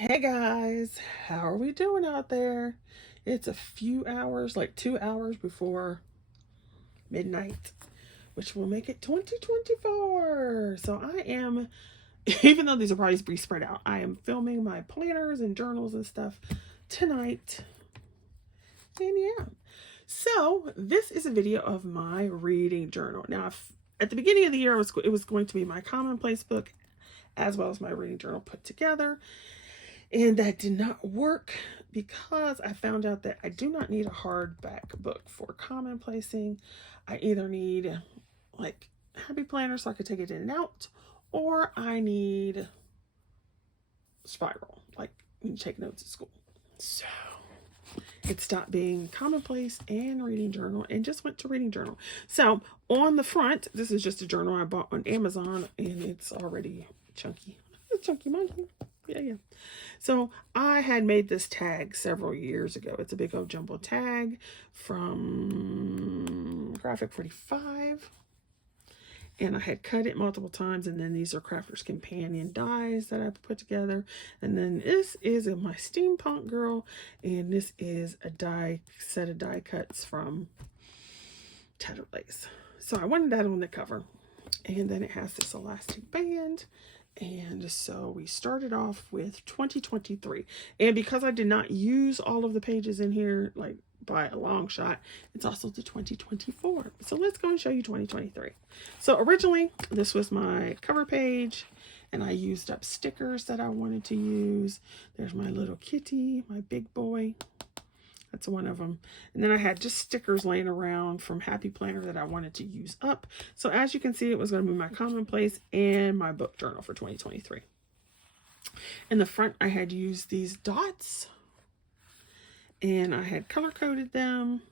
Hey guys, how are we doing out there? It's a few hours, like 2 hours before midnight, which will make it 2024. So I am, even though these will probably be spread out, I am filming my planners and journals and stuff tonight. And yeah, so this is a video of my reading journal. Now, at the beginning of the year, it was going to be my commonplace book as well as my reading journal put together. And that did not work because I found out that I do not need a hardback book for commonplacing. I either need like happy planner so I could take it in and out, or I need spiral, like when you take notes at school. So it stopped being commonplace and reading journal and just went to reading journal. So on the front, this is just a journal I bought on Amazon and it's already chunky. It's chunky monkey. Yeah. So I had made this tag several years ago. It's a big old jumbo tag from Graphic 45. And I had cut it multiple times. And then these are Crafter's Companion dies that I put together. And then this is my steampunk girl. And this is a set of die cuts from Tattered Lace. So I wanted that on the cover. And then it has this elastic band. And so we started off with 2023. And because I did not use all of the pages in here, like by a long shot, it's also the 2024. So let's go and show you 2023. So originally, this was my cover page. And I used up stickers that I wanted to use. There's my little kitty, my big boy. That's one of them. And then I had just stickers laying around from Happy Planner that I wanted to use up. So as you can see, it was going to be my commonplace and my book journal for 2023. In the front, I had used these dots and I had color coded them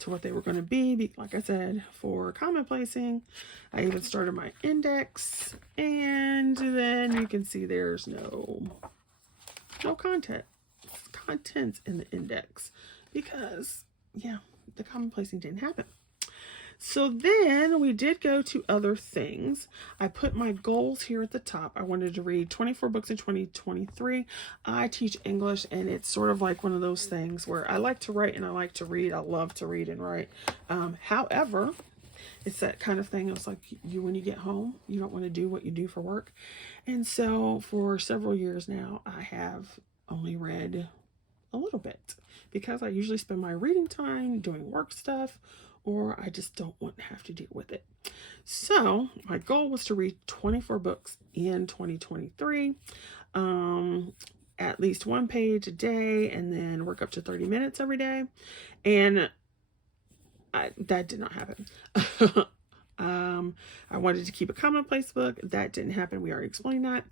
to what they were going to be. Like I said, for commonplacing, I even started my index, and then you can see there's no contents in the index because yeah, the commonplacing didn't happen. So then we did go to other things. I put my goals here at the top. I wanted to read 24 books in 2023. I teach English and it's sort of like one of those things where I like to write and I like to read. I love to read and write. However, it's that kind of thing. It's like when you get home, you don't want to do what you do for work. And so for several years now, I have only read a little bit because I usually spend my reading time doing work stuff, or I just don't want to have to deal with it. So my goal was to read 24 books in 2023, at least one page a day, and then work up to 30 minutes every day. And that did not happen. I wanted to keep a commonplace book. That didn't happen. We already explained that.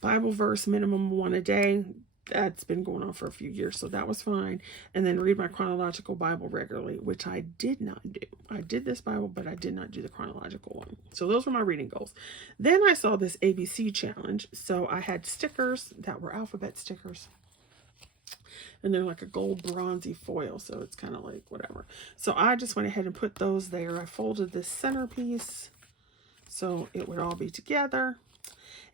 Bible verse minimum one a day. That's been going on for a few years, so that was fine. And then read my chronological Bible regularly, which I did not do. I did this Bible, but I did not do the chronological one. So those were my reading goals. Then I saw this ABC challenge. So I had stickers that were alphabet stickers. And they're like a gold bronzy foil, so it's kind of like whatever. So I just went ahead and put those there. I folded this centerpiece so it would all be together.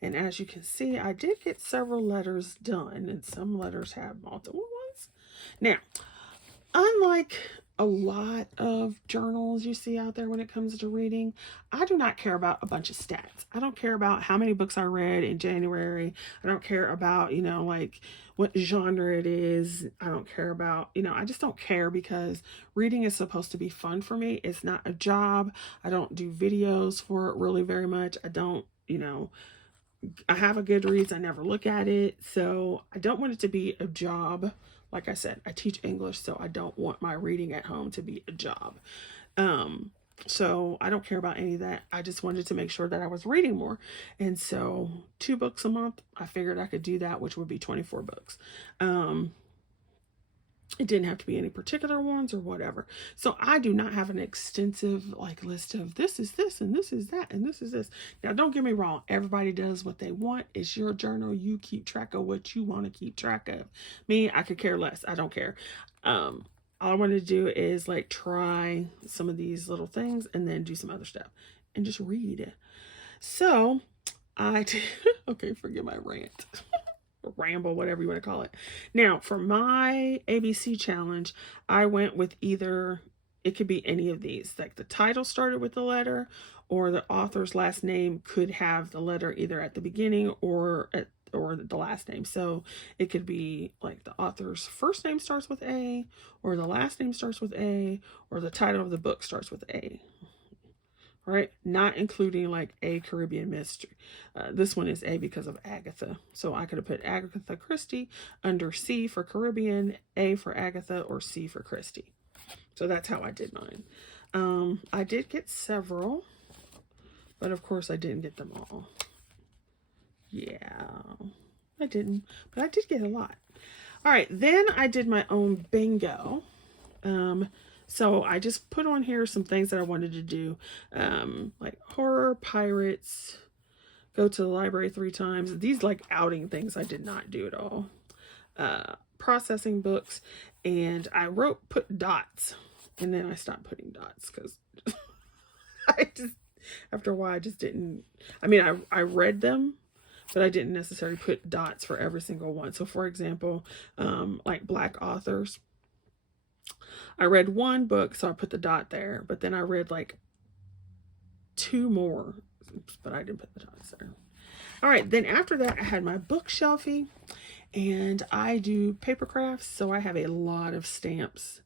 And as you can see, I did get several letters done, and some letters have multiple ones. Now, unlike a lot of journals you see out there when it comes to reading, I do not care about a bunch of stats. I don't care about how many books I read in January. I don't care about, like what genre it is. I don't care about, I just don't care because reading is supposed to be fun for me. It's not a job. I don't do videos for it really very much. I don't, I have a Goodreads. I never look at it. So I don't want it to be a job. Like I said, I teach English, so I don't want my reading at home to be a job. So I don't care about any of that. I just wanted to make sure that I was reading more. And so 2 books a month, I figured I could do that, which would be 24 books. It didn't have to be any particular ones or whatever. So I do not have an extensive list of this is this and this is that and this is this. Now, don't get me wrong. Everybody does what they want. It's your journal. You keep track of what you want to keep track of. Me, I could care less. I don't care. All I want to do is try some of these little things and then do some other stuff and just read. So I did, okay, forgive my rant. ramble, whatever you want to call it. Now, for my ABC challenge, I went with either, it could be any of these. Like the title started with the letter, or the author's last name could have the letter either at the beginning or the last name. So it could be like the author's first name starts with A, or the last name starts with A, or the title of the book starts with A. Right? Not including like A Caribbean Mystery. This one is A because of Agatha. So I could have put Agatha Christie under C for Caribbean, A for Agatha, or C for Christie. So that's how I did mine. I did get several, but of course I didn't get them all. Yeah, I didn't, but I did get a lot. All right, then I did my own bingo. So I just put on here some things that I wanted to do, like horror, pirates, go to the library 3 times. These like outing things I did not do at all. Processing books, and I put dots, and then I stopped putting dots because I just, after a while, I just didn't, I mean, I read them, but I didn't necessarily put dots for every single one. So for example, like Black authors, I read one book, so I put the dot there, but then I read like 2 more, but I didn't put the dots there. All right, then after that, I had my bookshelfie, and I do paper crafts, so I have a lot of stamps,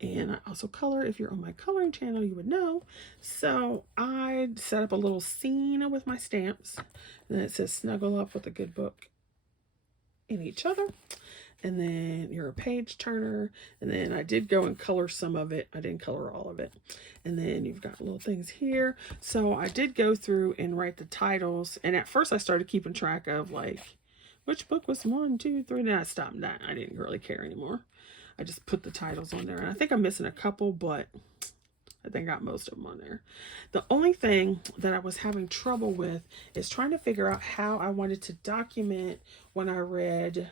and I also color. If you're on my coloring channel, you would know. So I set up a little scene with my stamps, and it says snuggle up with a good book in each other. And then you're a page turner. And then I did go and color some of it. I didn't color all of it. And then you've got little things here. So I did go through and write the titles. And at first I started keeping track of like, which book was 1, 2, 3. Then I stopped that. I didn't really care anymore. I just put the titles on there. And I think I'm missing a couple, but I think I got most of them on there. The only thing that I was having trouble with is trying to figure out how I wanted to document when I read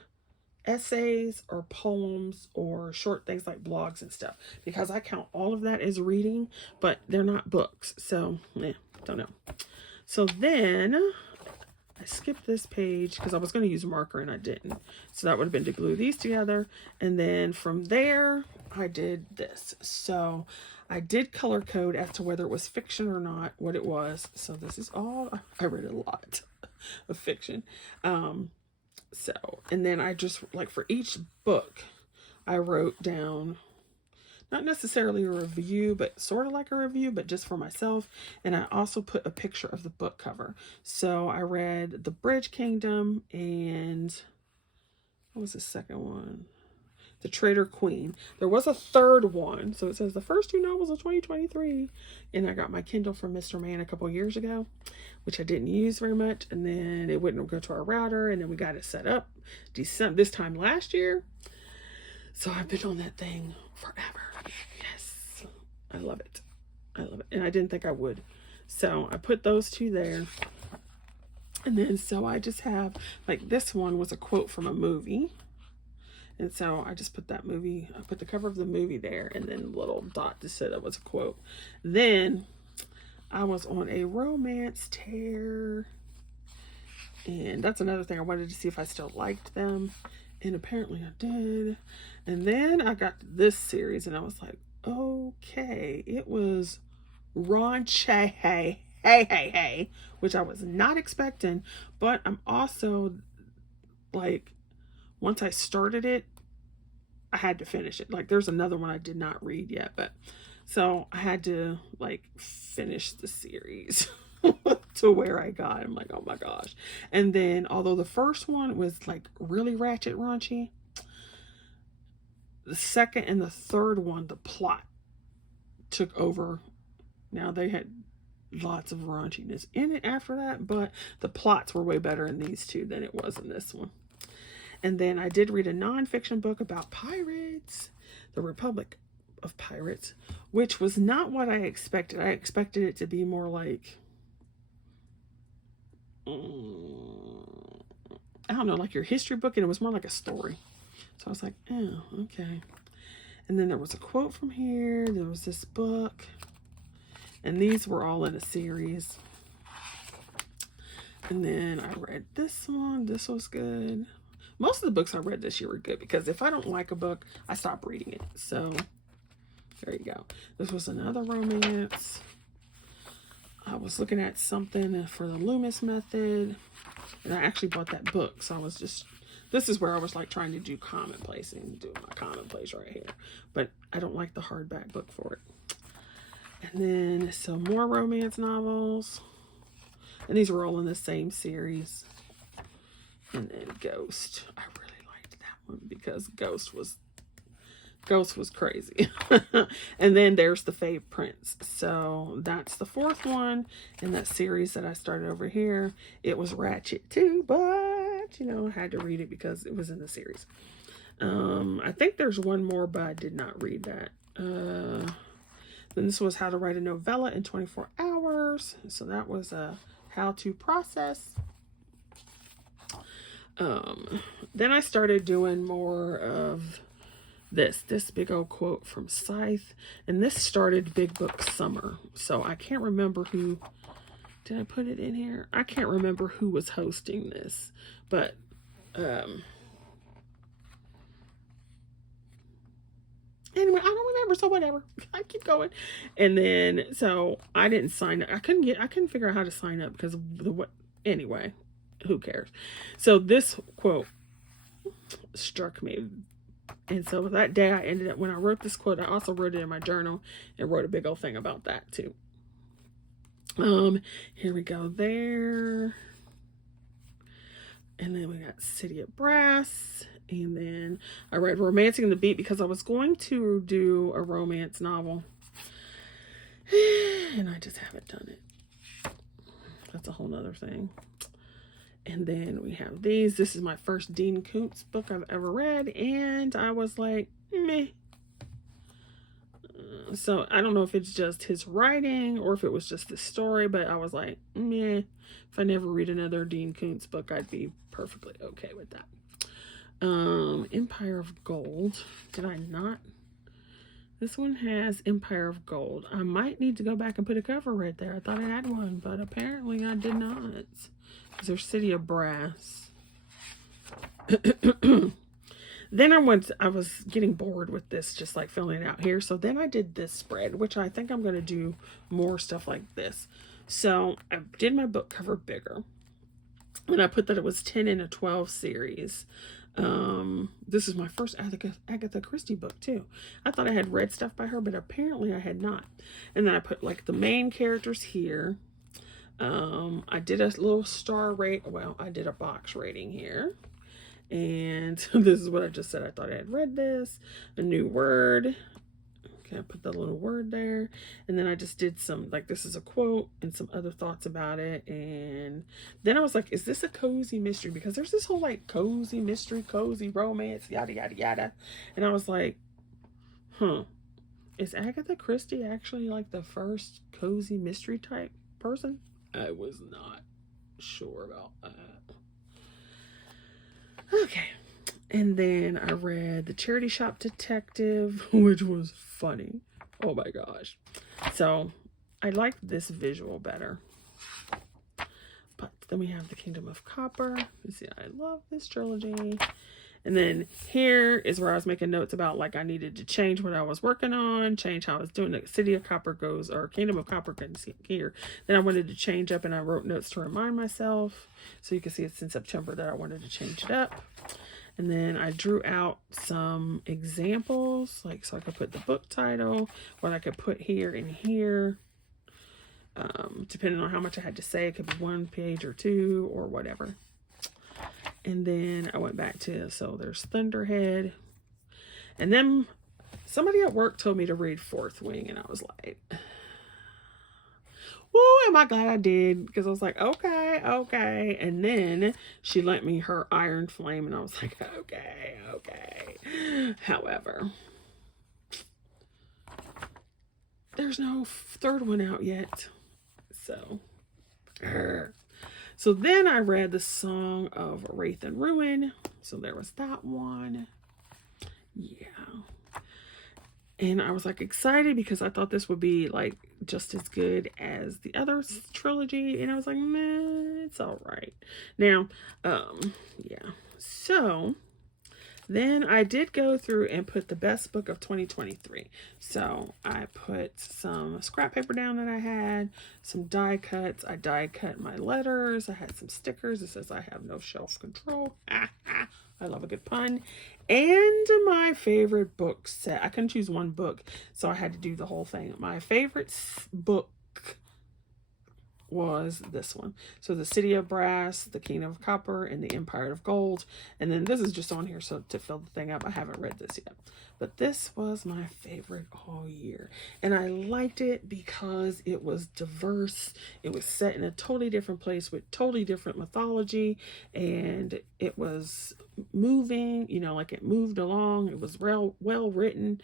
essays or poems or short things like blogs and stuff, because I count all of that as reading, but they're not books. So don't know. So then I skipped this page because I was going to use a marker and I didn't. So that would have been to glue these together. And then from there, I did this. So I did color code as to whether it was fiction or not, what it was. So this is all, I read a lot of fiction. So, and then I just, like for each book, I wrote down, not necessarily a review, but sort of like a review, but just for myself. And I also put a picture of the book cover. So I read The Bridge Kingdom and, what was the second one? The Traitor Queen. There was a third one. So it says the first 2 novels of 2023. And I got my Kindle from Mr. Man a couple years ago, which I didn't use very much. And then it wouldn't go to our router. And then we got it set up this time last year. So I've been on that thing forever. Yes. I love it. I love it. And I didn't think I would. So I put those 2 there. And then so I just have, like this one was a quote from a movie. And so I just put that movie, I put the cover of the movie there, and then a little dot to say that was a quote. Then I was on a romance tear, and that's another thing. I wanted to see if I still liked them, and apparently I did. And then I got this series, and I was like, okay, it was raunchy, hey, which I was not expecting, but I'm also like, once I started it, I had to finish it. Like there's another one I did not read yet, but so I had to like finish the series to where I got. I'm like, oh my gosh. And then although the first one was like really ratchet raunchy, the second and the third one, the plot took over. Now they had lots of raunchiness in it after that, but the plots were way better in these 2 than it was in this one. And then I did read a nonfiction book about pirates, the Republic of Pirates, which was not what I expected. I expected it to be more like, I don't know, like your history book, and it was more like a story. So I was like, oh, okay. And then there was a quote from here. There was this book. And these were all in a series. And then I read this one. This was good. most of the books I read this year were good, because if I don't like a book, I stop reading it. So there you go. This was another romance. I was looking at something for the Loomis method, and I actually bought that book. So I was just, this is where I was like trying to do commonplace and do my commonplace right here. But I don't like the hardback book for it. And then some more romance novels. And these were all in the same series. And then Ghost. I really liked that one because Ghost was crazy. And then there's the Fave Prince. So that's the fourth one in that series that I started over here. It was ratchet too, but you know, I had to read it because it was in the series. I think there's one more, but I did not read that. Then this was How to Write a Novella in 24 Hours. So that was a how-to process. Then I started doing more of this big old quote from Scythe, and this started Big Book Summer. So I can't remember who, did I put it in here? I can't remember who was hosting this, but anyway, I don't remember, so whatever. I keep going. And then, so I didn't sign up. I couldn't figure out how to sign up because of the what. Anyway, who cares? So this quote struck me. And so that day I ended up, when I wrote this quote, I also wrote it in my journal and wrote a big old thing about that too. Here we go there. And then we got City of Brass. And then I read Romancing the Beat because I was going to do a romance novel. And I just haven't done it. That's a whole nother thing. And then we have these. This is my first Dean Koontz book I've ever read. And I was like, meh. So I don't know if it's just his writing or if it was just the story, but I was like, meh. If I never read another Dean Koontz book, I'd be perfectly okay with that. Empire of Gold. Did I not? This one has Empire of Gold. I might need to go back and put a cover right there. I thought I had one, but apparently I did not. Because there's City of Brass. Then I was getting bored with this, just like filling it out here. So then I did this spread, which I think I'm going to do more stuff like this. So I did my book cover bigger. And I put that it was 10 in a 12 series. This is my first Agatha Christie book too. I thought I had read stuff by her, but apparently I had not. And then I put like the main characters here. I did a little star rate. Well, I did a box rating here. And this is what I just said. I thought I had read this. A new word. Okay, I put the little word there. And then I just did some, like, this is a quote and some other thoughts about it. And then I was like, is this a cozy mystery? Because there's this whole, like, cozy mystery, cozy romance, yada, yada, yada. And I was like, is Agatha Christie actually, like, the first cozy mystery type person? I was not sure about that. Okay. And then I read The Charity Shop Detective, which was funny. Oh my gosh. So I liked this visual better. But then we have The Kingdom of Copper. You see, I love this trilogy. And then here is where I was making notes about, like, I needed to change what I was working on, change how I was doing it. City of Copper goes, or Kingdom of Copper comes here. Then I wanted to change up, and I wrote notes to remind myself. So you can see it's in September that I wanted to change it up. And then I drew out some examples, like, so I could put the book title, what I could put here and here. Depending on how much I had to say, it could be 1 page or 2 or whatever. And then I went back to, so there's Thunderhead. And then somebody at work told me to read Fourth Wing, and I was like, woo, am I glad I did, because I was like, okay. And then she lent me her Iron Flame, and I was like, okay. However, there's no third one out yet. So then I read The Song of Wraith and Ruin. So there was that one. Yeah. And I was like excited because I thought this would be like just as good as the other trilogy. And I was like, meh, it's all right. Now, yeah. So So then I did go through and put the best book of 2023. So I put some scrap paper down that I had, some die cuts. I die cut my letters. I had some stickers. It says I have no shelf control. I love a good pun. And my favorite book set. I couldn't choose one book, so I had to do the whole thing. My favorite book was this one. So the City of Brass, the Kingdom of Copper, and the Empire of Gold. And then this is just on here so to fill the thing up. I haven't read this yet. But this was my favorite all year. And I liked it because it was diverse. It was set in a totally different place with totally different mythology. And it was moving, you know, like it moved along. It was well written.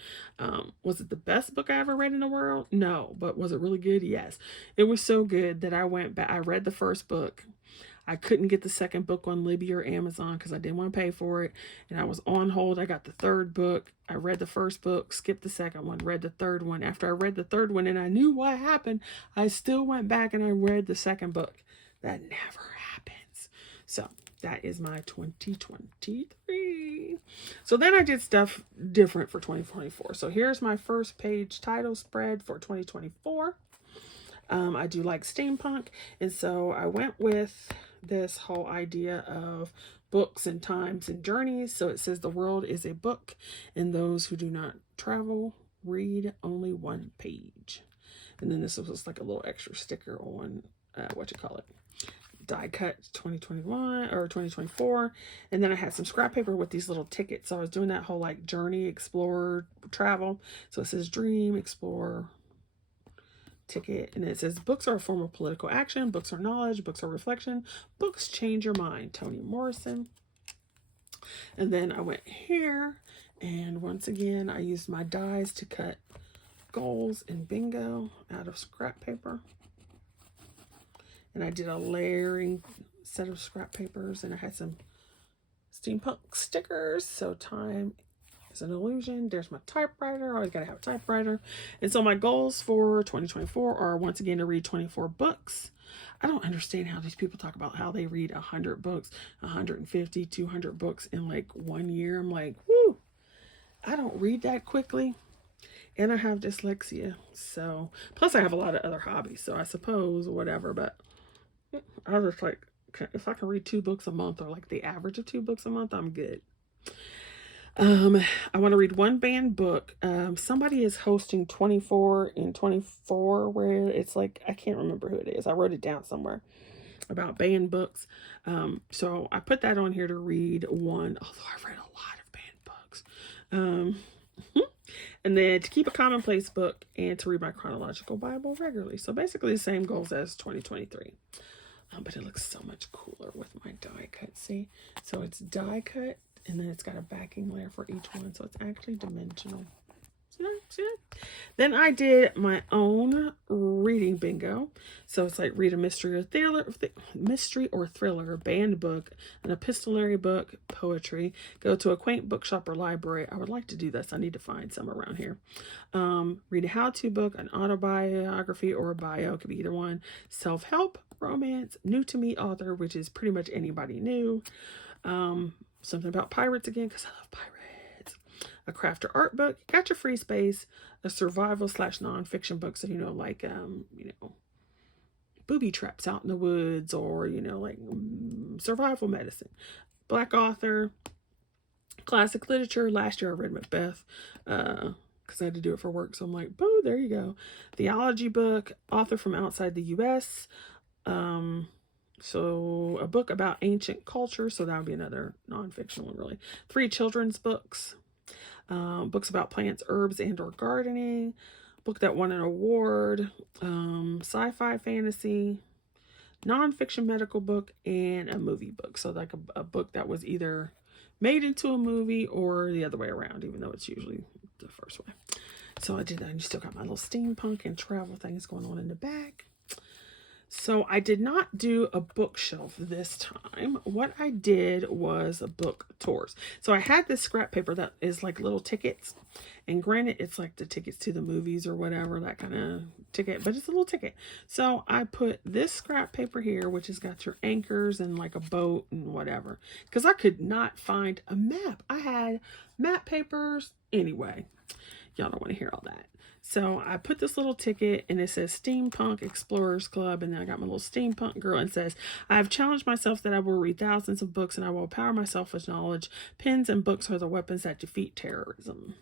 Was it the best book I ever read in the world? No. But was it really good? Yes. It was so good that I went back. I read the first book. I couldn't get the second book on Libby or Amazon because I didn't want to pay for it. And I was on hold. I got the third book. I read the first book, skipped the second one, read the third one. After I read the third one and I knew what happened, I still went back and I read the second book. That never happens. So that is my 2023. So then I did stuff different for 2024. So here's my first page title spread for 2024. I do like steampunk. And so I went with this whole idea of books and times and journeys. So it says the world is a book, and those who do not travel read only one page. And then this was like a little extra sticker on die cut 2021 or 2024. And then I had some scrap paper with these little tickets. So I was doing that whole like journey, explore, travel. So it says dream, explore, ticket, and it says books are a form of political action, books are knowledge, books are reflection, books change your mind, Toni Morrison. And then I went here, and once again I used my dies to cut goals and bingo out of scrap paper, and I did a layering set of scrap papers, and I had some steampunk stickers. So time is an illusion. There's my typewriter. I always gotta have a typewriter. And so my goals for 2024 are once again to read 24 books. I don't understand how these people talk about how they read 100 books, 150, 200 books in like 1 year. I'm like, whoo, I don't read that quickly. And I have dyslexia. So, plus I have a lot of other hobbies. So I suppose whatever, but I was just like, if I can read 2 books a month, or like the average of 2 books a month, I'm good. I want to read 1 banned book. Somebody is hosting 24 in 24 where it's like, I can't remember who it is. I wrote it down somewhere about banned books. So I put that on here to read 1, although I've read a lot of banned books. And then to keep a commonplace book and to read my chronological Bible regularly. So basically the same goals as 2023. But it looks so much cooler with my die cut. See? So it's die cut. And then it's got a backing layer for each one. So it's actually dimensional. See that? See that? Then I did my own reading bingo. So it's like read a mystery or thriller, banned book, an epistolary book, poetry. Go to a quaint bookshop or library. I would like to do this. I need to find some around here. Read a how-to book, an autobiography or a bio. Could be either one. Self-help, romance, new to me author, which is pretty much anybody new. Something about pirates again, because I love pirates. A craft or art book. Got your free space. A survival / nonfiction book. So, you know, like, booby traps out in the woods, or, you know, like survival medicine. Black author. Classic literature. Last year I read Macbeth, because I had to do it for work. So I'm like, boo, there you go. Theology book. Author from outside the U.S. So a book about ancient culture. So that would be another nonfiction one, really. 3 children's books. Books about plants, herbs, and or gardening. Book that won an award. Sci-fi fantasy. Nonfiction medical book. And a movie book. So like a book that was either made into a movie or the other way around, even though it's usually the first way. So I did that. And you still got my little steampunk and travel things going on in the back. So I did not do a bookshelf this time. What I did was book tours. So I had this scrap paper that is like little tickets. And granted, it's like the tickets to the movies or whatever, that kind of ticket, but it's a little ticket. So I put this scrap paper here, which has got your anchors and like a boat and whatever. Because I could not find a map. I had map papers anyway. Y'all don't want to hear all that. So I put this little ticket and it says Steampunk Explorers Club. And then I got my little steampunk girl and says, I have challenged myself that I will read thousands of books and I will empower myself with knowledge. Pens and books are the weapons that defeat terrorism.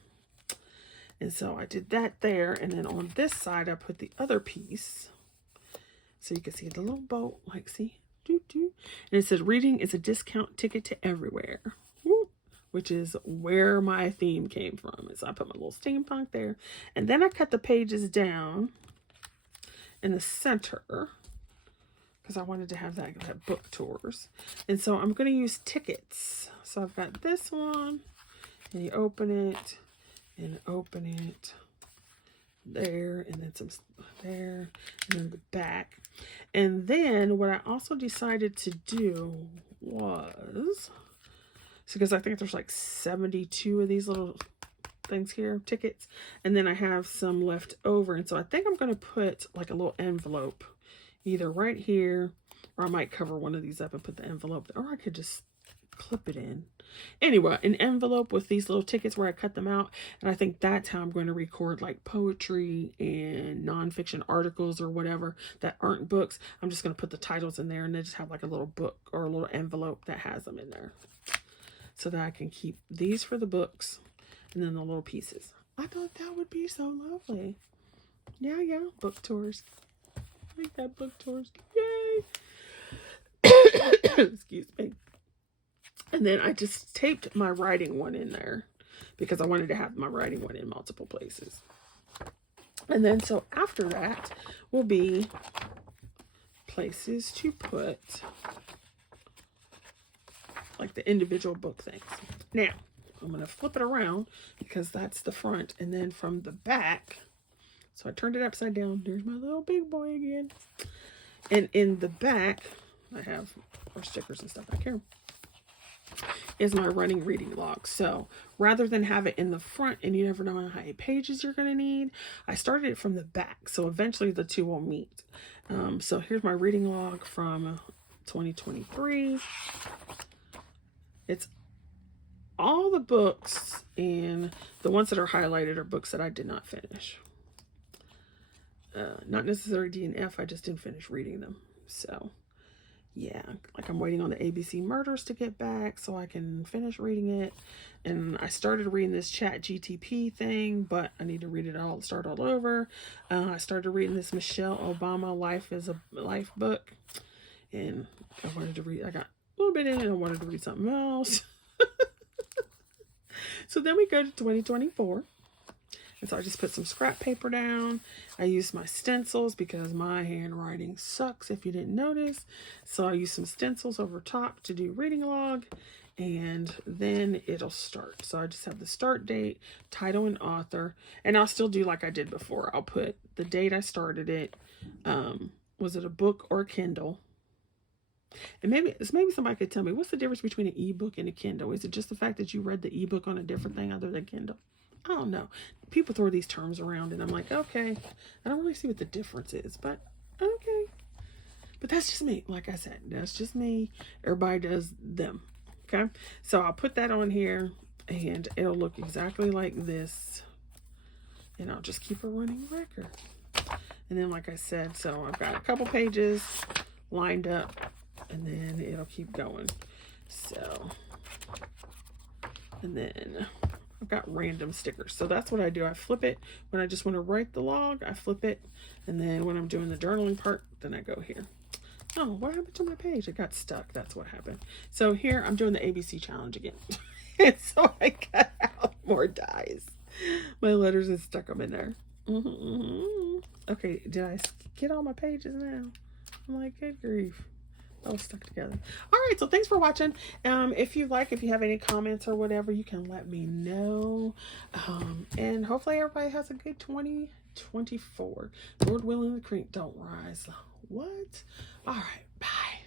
And so I did that there. And then on this side, I put the other piece. So you can see the little boat, like, see, doo doo. And it says, reading is a discount ticket to everywhere. Woo. Which is where my theme came from. And so I put my little steampunk there. And then I cut the pages down in the center because I wanted to have that book tours. And so I'm going to use tickets. So I've got this one, and you open it, and open it there, and then some there, and then the back. And then what I also decided to do was, because I think there's like 72 of these little things here, tickets, and then I have some left over, and so I think I'm going to put like a little envelope either right here, or I might cover one of these up and put the envelope there, or I could just clip it in. Anyway, an envelope with these little tickets where I cut them out, and I think that's how I'm going to record like poetry and nonfiction articles or whatever that aren't books. I'm just going to put the titles in there and then just have like a little book or a little envelope that has them in there, so that I can keep these for the books and then the little pieces. I thought that would be so lovely. Yeah, book tours. I think that book tours. Yay! Excuse me. And then I just taped my writing one in there because I wanted to have my writing one in multiple places. And then so after that will be places to put like the individual book things. Now, I'm going to flip it around because that's the front. And then from the back, so I turned it upside down. There's my little big boy again. And in the back, I have more stickers and stuff back here, is my running reading log. So rather than have it in the front and you never know how many pages you're going to need, I started it from the back. So eventually the two will meet. So here's my reading log from 2023. It's all the books, and the ones that are highlighted are books that I did not finish. Not necessarily D and F, I just didn't finish reading them. So yeah, like I'm waiting on the ABC Murders to get back so I can finish reading it. And I started reading this Chat GTP thing, but I need to read it all, start all over. I started reading this Michelle Obama Life is a Life book. And I wanted to read, I got a little bit in it, and I wanted to read something else. So then we go to 2024. And so I just put some scrap paper down. I used my stencils because my handwriting sucks, if you didn't notice. So I used some stencils over top to do reading log, and then it'll start. So I just have the start date, title, and author. And I'll still do like I did before. I'll put the date I started it. Was it a book or a Kindle? And maybe somebody could tell me, what's the difference between an ebook and a Kindle? Is it just the fact that you read the ebook on a different thing other than Kindle? I don't know. People throw these terms around and I'm like, okay, I don't really see what the difference is, but okay. But that's just me. Like I said, that's just me. Everybody does them. Okay. So I'll put that on here and it'll look exactly like this. And I'll just keep a running record. And then, like I said, so I've got a couple pages lined up and then it'll keep going. So, and then I've got random stickers. So that's what I do. I flip it when I just want to write the log. I flip it. And then when I'm doing the journaling part, then I go here. Oh, what happened to my page? It got stuck. That's what happened. So here I'm doing the ABC challenge again. And so I cut out more dies. My letters and stuck them in there. Okay, did I get all my pages now? I'm like, good grief. All stuck together. All right, so thanks for watching. If you have any comments or whatever, you can let me know. And hopefully everybody has a good 2024. Lord willing, the creek don't rise. What? All right, bye.